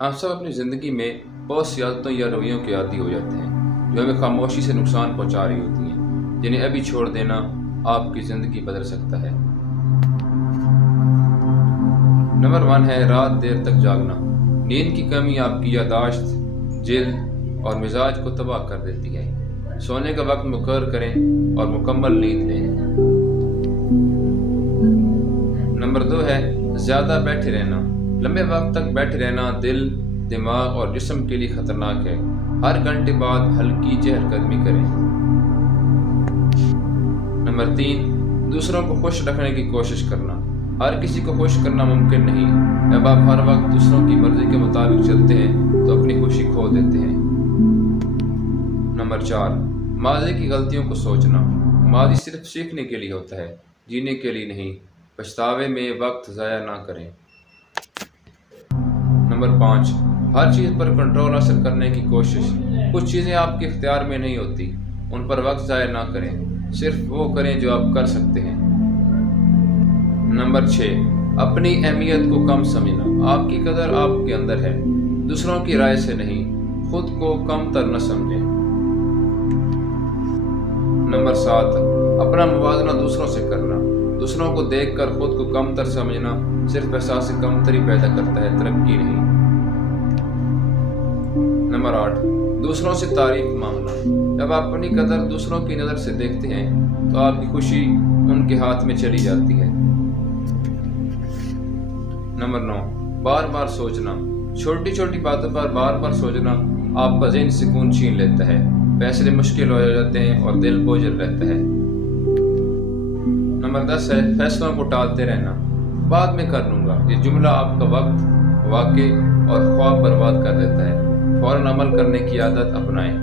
हम सब अपनी ज़िंदगी में बहुत सी आदतों या रवैयों के आदी हो जाते हैं जो हमें खामोशी से नुकसान पहुंचा रही होती हैं, जिन्हें अभी छोड़ देना आपकी ज़िंदगी बदल सकता है। नंबर 1 है रात देर तक जागना। नींद की कमी आपकी यादाश्त, जिल्द और मिजाज को तबाह कर देती है। सोने का वक्त मुकर्रर करें और मुकम्मल नींद लें। नंबर 2 है ज़्यादा बैठे रहना। लंबे वक्त तक बैठे रहना दिल, दिमाग और जिस्म के लिए खतरनाक है। हर घंटे बाद हल्की चहलकदमी करें। नंबर 3 दूसरों को खुश रखने की कोशिश करना। हर किसी को खुश करना मुमकिन नहीं। जब आप हर वक्त दूसरों की मर्जी के मुताबिक चलते हैं तो अपनी खुशी खो देते हैं। नंबर 4 माज़ी की गलतियों को सोचना। माज़ी सिर्फ सीखने के लिए होता है, जीने के लिए नहीं। पछतावे में वक्त ज़ाया ना करें। नंबर 5 हर चीज़ पर कंट्रोल हासिल करने की कोशिश। कुछ चीज़ें आपके इख्तियार में नहीं होती, उन पर वक्त ज़ाया ना करें। सिर्फ वो करें जो आप कर सकते हैं। नंबर 6 अपनी अहमियत को कम समझना। आपकी कदर आपके अंदर है, दूसरों की राय से नहीं। खुद को कम तर न समझें। नंबर 7 अपना मुवाज़ना दूसरों से करना। दूसरों को देखकर खुद को कम तर समझना सिर्फ एहसास कमतरी पैदा करता है, तरक्की नहीं। नंबर 8 दूसरों से तारीफ मांगना। जब आप अपनी कदर दूसरों की नज़र से देखते हैं तो आपकी खुशी उनके हाथ में चली जाती है। नंबर 9 बार बार सोचना। छोटी छोटी बातों पर बार बार सोचना आपका ज़हन सुकून छीन लेता है। फैसले मुश्किल हो जाते हैं और दिल बोझल रहता है। नंबर 10 है फैसलों को टालते रहना। बाद में कर लूँगा, ये जुमला आपका वक्त, वाक़े और ख्वाब बर्बाद कर देता है। फ़ौरन अमल करने की आदत अपनाएं।